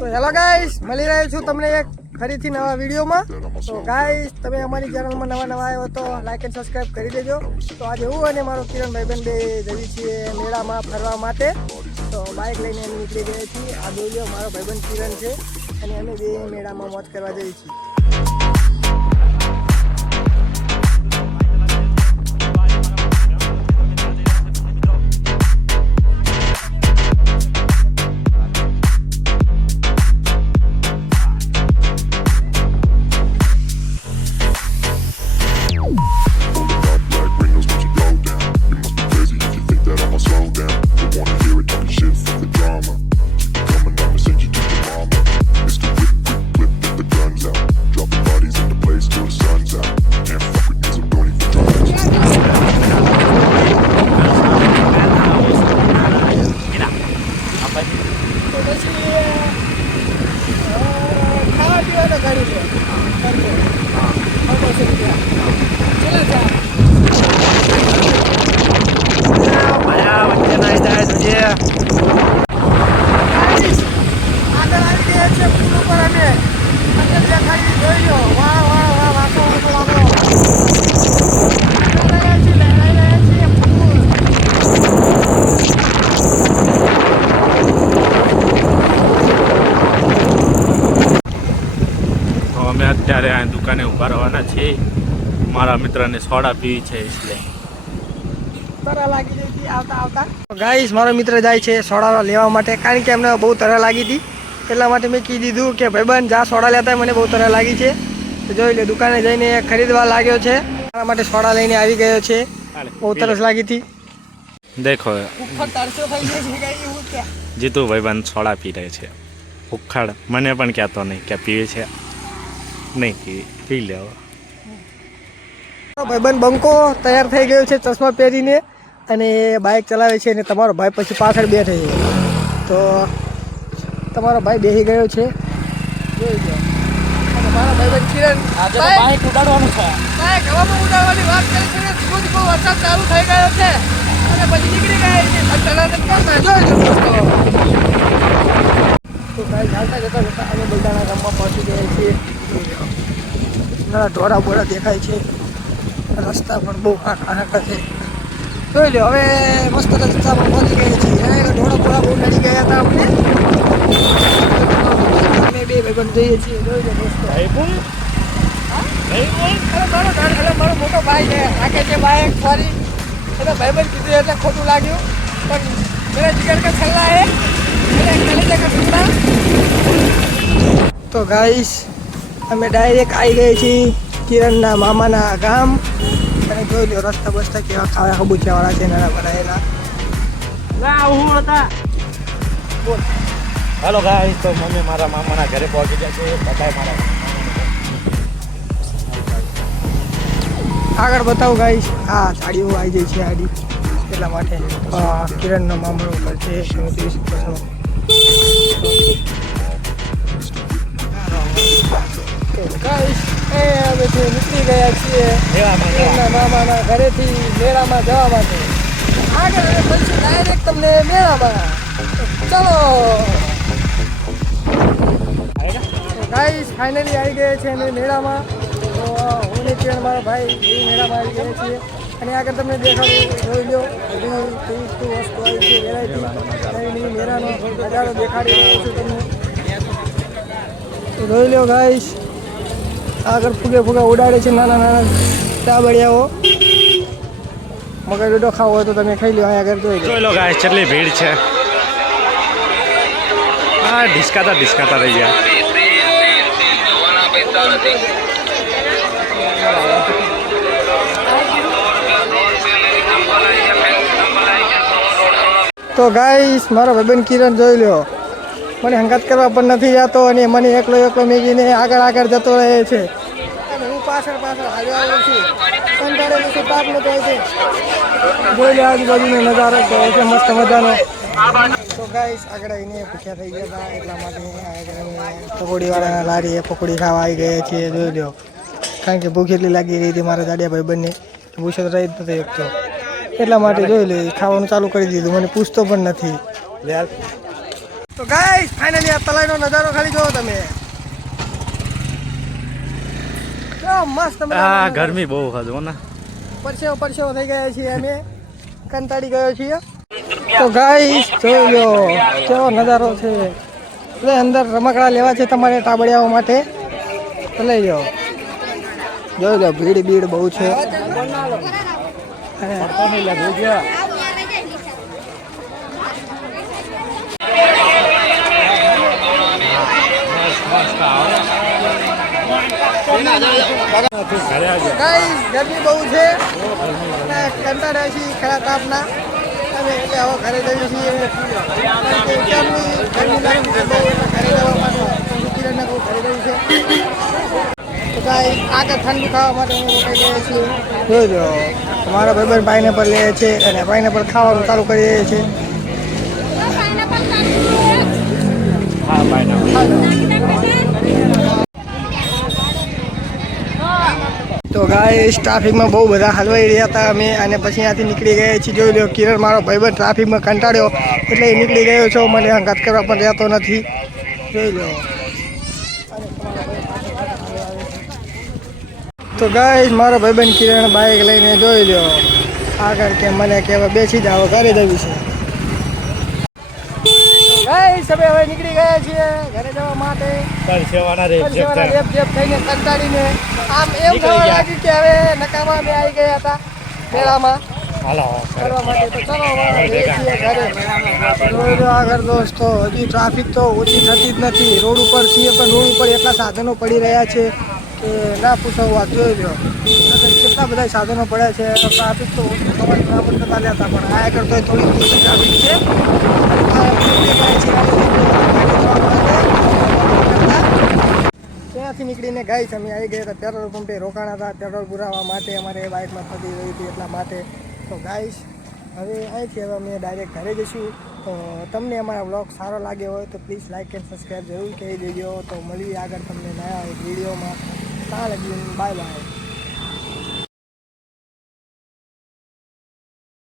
તો hello guys, મળી રહ્યો છું તમને એક ફરીથી નવા વિડીયોમાં. તો ગાઈસ, તમે અમારી ચેનલમાં નવા આવ્યો તો લાઈક એન્ડ સબસ્ક્રાઈબ કરી દેજો. તો આજે હું અને મારો કિરણ ભાઈબંધ બે જઈએ છીએ મેળામાં ફરવા માટે. તો બાઇક લઈને અમે નીકળી ગયા છીએ. આ જોઈ મારો ભાઈબંધ કિરણ છે અને અમે બે મેળામાં મોજ કરવા જઈએ છીએ. અત્યારે આ દુકાને ઉભા રહેવાના છે. મારા મિત્રને સોડા પીવી છે એટલે ગાઈસ, મારો મિત્ર જાય છે સોડા લેવા માટે, કારણ કે એમને બહુ તરસ લાગી હતી. એટલા માટે મેં કહી દીધું કે ભાઈબંધ જા સોડા લેતા, મને બહુ તરસ લાગી છે. તો જોઈ લે, દુકાને જઈને ખરીદવા લાગ્યો છે. મારા માટે સોડા લઈને આવી ગયો છે. બહુ તરસ લાગી હતી. દેખો જીતુ ભાઈબંધ સોડા પી રહે છે. ઉખાડ મને પણ કહેતો નહીં કે પીવે છે. નહીં પી લેવો. ભાઈબંધ બંકો તૈયાર થઈ ગયો છે ચશ્મા પહેરીને, અને બાઇક ચલાવે છે. અને તમારો ભાઈ પછી પાછળ બેઠે છે. તો તમારો ભાઈ બેસી ગયો છે, જોઈ લો. અને મારા ભાઈબંધ કિરણ બાઇક ઉડાડવાનું છે. બાઇક હવામાં ઉડાડવાની વાત કરે છે ને, ધીમો ધીમો વરસાદ ચાલુ થઈ ગયો છે અને પછી નીકળી ગયા છે. જોઈ લો દોસ્તો. તો ભાઈ ચાલતા જતા જતા અમે બલદાણા ગામમાં પહોંચી ગયા છીએ. ઢોરા બોરા દેખાય છે. રસ્તા પણ બહુ આખા છે. જોઈ લો, હવે મસ્ત રસ્તા પર પહોંચી ગયા છીએ. ઢોરા બોરા બહુ નડી ગયા હતા અમને. અમે બે ભાઈબંધ જઈએ છીએ. જોઈ લો દોસ્તો. મારો મોટો ભાઈ છે, રાખે છે બાઇક. સોરી, એટલે ભાઈબંધ કીધું એટલે ખોટું લાગ્યું, પણ મેરા જીગર કે છલ્લા હે. તો ગાઈસ, અમે ડાયરેક્ટ આવી ગઈ છીએ કિરણના મામાના ગામ. અને જોઈ લો રસ્તા બસ્તા કેવા ખાવા હબુચિયાવાળા છે, નાના બનાવેલા. હેલો ગાઈસ, તો મમ્મી મારા મામાના ઘરે પહોંચી ગયા છે. બધાય મારા આગળ બતાવું ગાઈસ. હા, સાડીઓ આવી જાય છે આડી, એટલા માટે કિરણનો મામાનો ઘર છે. હવે નીકળી ગયા છીએ મામાના ઘરેથી મેળામાં જવા માટે. આગળ હવે પછી ડાયરેક્ટ તમને મેળામાં. ચલો ગાઈસ, ફાઇનલી આવી ગયા છે અમે મેળામાં. તો હું ને કિરણ મારો ભાઈ એ મેળામાં આવી ગયા છીએ. અને આગળ તમને દેખાડું, જોઈ લો બધી વસ્તુ આવી છે. વેરાયટી મેળાનો નજારો દેખાડી રહ્યો છું તમને. જોઈ લો ગાઈસ, આગળ ફૂગે ઉડાડે છે નાના નાના ટાબડિયાઓ. મગર ડોડો ખાવો હોય તો તમે ખાઈ લો. આગળ જોઈ લો ગાઈસ, કેટલી ભીડ છે. હા, ઢીસકાતા રહી ગયા. તો ગાઈસ, મારો ભાઈબંધ કિરણ જોઈ લો, મને હંગાત કરવા પણ નથી જતો અને મને એકલો મેગીને આગળ જતો રહે છે. અને હું પાછળ હાલ્યો આવું છું. કંટાળેલું છું, તાપ નો થાય છે. જોઈ લો આજુબાજુનો નજારો કહે છે મસ્ત મજાનો. તો ગાઈસ, આગળ આવીને ભૂખ્યા થઈ ગયા હતા, એટલા માટે પકોડીવાળાના લારીએ પકોડી ખાવા આવી ગયા છીએ. જોઈ લો, કારણ કે ભૂખ એટલી લાગી રહી હતી મારા જાડિયા ભાઈબંધને, ભૂખ તો રહી જ નથી શકતો. એટલા માટે જોઈ લે ખાવાનું ચાલુ કરી દીધું, મને પૂછતો પણ નથી. તો ગાઈસ ફાઇનલી આ તલાઈનો નજારો ખાલી જોવો તમે. કેવો મસ્ત આ ગરમી બહુ હતો ને. પરસેવો થઈ ગયા છીએ અમે, કંટાળી ગયો છીએ. તો ગાઈસ જોઈ લો કેવો નજારો છે. એટલે અંદર રમકડા લેવા છે તમારે ટાબડિયાઓ માટે તો લઈ જાઓ. જોઈ લો ભીડ બહુ છે. ગાઈસ ગરમી બહુ છે અને કંટાળ્યા છીએ ખરા તાપના. અમે એટલે હવે ઘરે જઈએ છીએ. ગરમી લાગી છે બહુ એટલે ઘરે જવા માટે કિરણને બહુ ઘરે જઈએ છે. તો ગાઈસ આગળ ઠંડુ ખાવા માટે અમે રોકાઈ ગયા છીએ. જોઈ લો મારા ભાઈબંધ પાઇનેપલ લે છે અને પાઇનેપલ ખાવાનું ચાલુ કરી દે છે. હા ભાઈ. તો ગાઈસ ટ્રાફિકમાં બહુ બધા હલવાઈ રહ્યા હતા અમે અને પછી ત્યાંથી નીકળી ગયા છીએ. જોઈ લો કિરણ મારો ભાઈબંધ ટ્રાફિકમાં કંટાળ્યો એટલે એ નીકળી ગયો છો. મને હંગાત કરવા પણ રહેતો નથી. જોઈ લો. તો ગાઈસ મારો ભાઈબંધ કિરણ બાઇક લઈને જોઈ લો આગળ કે મને કહેવા બેસી જાઓ ઘરે જવી છે. ગાઈસ અમે હવે નીકળી ગયા છીએ ઘરે જવા માટે. પરસેવાના રેપ થઈને કંટાળીને આમ એમ થવા લાગ્યું કે હવે નકામા અમે આવી ગયા હતા મેળામાં કરવા માટે. તો ચલો હવે જઈએ છીએ ઘરે. જોઈ લો આગળ દોસ્તો હજી ટ્રાફિક તો ઓછી થતી જ નથી. રોડ ઉપર છીએ પણ રોડ ઉપર એટલા સાધનો પડી રહ્યા છે કે ના પૂછો વાત. જોઈ લો કેટલા બધા સાધનો પડ્યા છે. ટ્રાફિક તો ઓછું થવાની બરાબર થતા હતા પણ આ આગળ તો થોડી ઓછી ટ્રાફિક છે. ત્યાંથી નીકળીને ગાઈસ અમે આવી ગયા હતા પેટ્રોલ પંપે રોકાણા હતા પેટ્રોલ પુરાવવા માટે. અમારે બાઇકમાં થતી રહી હતી એટલા માટે. તો ગાઈસ હવે અહીંથી હવે અમે ડાયરેક્ટ ઘરે જઈશું. તો તમને અમારા વ્લોગ સારો લાગ્યો હોય તો પ્લીઝ લાઇક એન્ડ સબસ્ક્રાઈબ જરૂર કરી દેજો. તો મળીએ આગળ તમને નયા એક વિડીયોમાં. ત્યાં લગી બાય બાય.